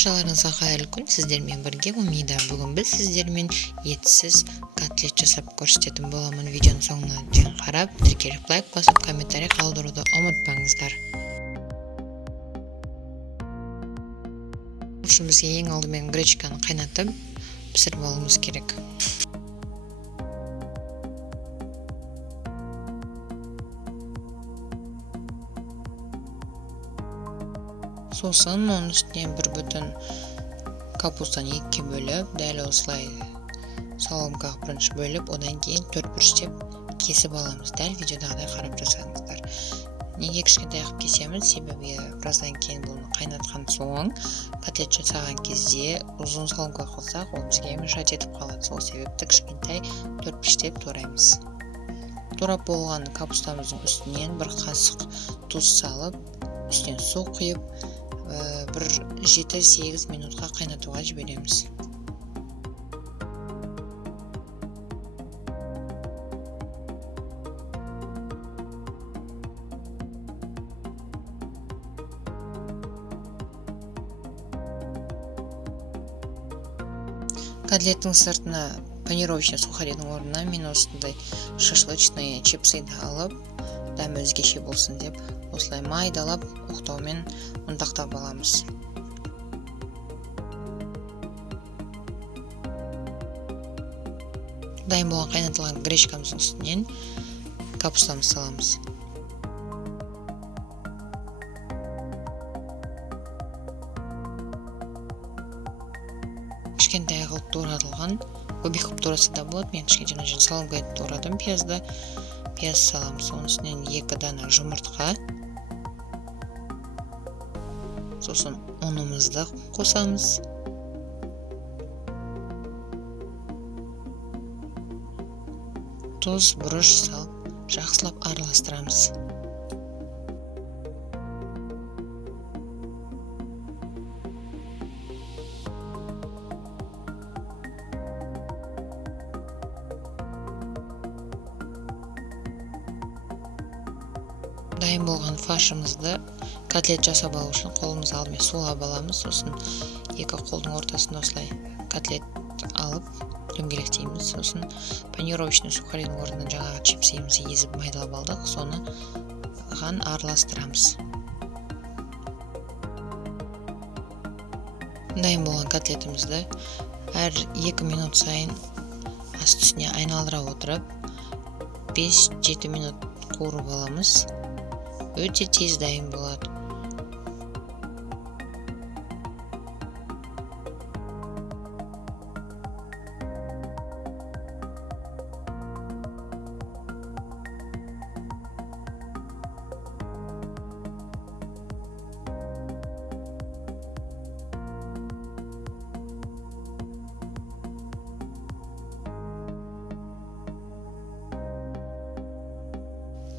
Баршаларыңызға қайырлы күн. Сіздермен бірге Умида. Бүгін біз сіздермен етсіз котлет жасап көрсететін боламын. Видеоның соңына дейін қарап, тіркеліп лайк басып, комментарий қалдыруды ұмытпаңыздар. Үшін бізге ең алдымен гречканы қайнатып пісіріп алуымыз керек. Сосын оның үстіне бір бүтін капустаны екіге бөліп, дәл осылай соломкаға бірінші бөліп, одан кейін төртбұрыштеп кесіп аламыз. Дәл видеодағыдай қарап жасаңыздар. Неге кішкентай қылып кесеміз? Себебі біраздан кейін бұны қайнатқан соң котлет жасаған кезде ұзын соломка қылсақ, ол бізге мешать етіп қалады. Сол себепті кішкентай төртбұрыштеп тураймыз. Турап болған капустамыздың үстінен бір қасық тұз салып, үстінен су құйып, бір 7-8 минутқа қайнатуға жібереміз. Котлеттің сыртына панировочный сухаридың орнына мен осындай шашлычный чипсыды алып, дәмі өзгеше болсын деп, осылай майдалап, оқтаумен ұнтақтап аламыз. Дайын болған қайнатылған гречкамыздың үстінен капустамызды саламыз. Кішкентай қылып туратылған, көбек қылып тураса да болады. Мен кішкентай соломка етіп турадым пиязды. Пияз саламыз. Оның үстінен 2 дана жұмыртқа. Сосын ұнымызды қосамыз. Тұз, бұрыш салып, жақсылап араластырамыз. Дайын болған фаршымызды котлет жасап алу үшін қолымызды алдымен сулап аламыз. Сосын 2 қолдың ортасында осылай котлет алып дөңгелектейміз. Сосын панировочный сухаридың орнынан жаңағы чипсымызды езіп майдалап алдық. Соны араластырамыз. Дайын болған котлетімізді әр 2 минут сайын аст үстіне айналдыра отырып 5-7 минут қуырып аламыз. Өте тез дайын болады.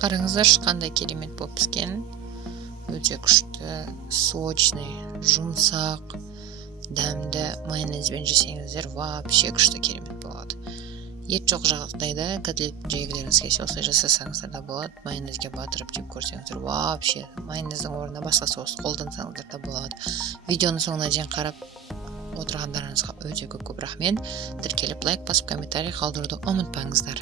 Қараңыздар, қандай керемет болып піскен. Өте күшті, сочный, жұмсақ, дәмді майонезбен жесеңіздер, вообще күшті керемет болады. Ет жоқ жағдайда котлет жегілеріңіз келсе, осылай жасасаңыздар да болады. Майонезге батырып жеп көрсеңіздер, вообще майонездің орнына басқа соус қолдансаңыздар да болады. Видеоның соңына дейін қарап отырғандарыңызға өте көп рахмет. Тіркеліп лайк басып, комментарий қалдыруды ұмытпаңыздар.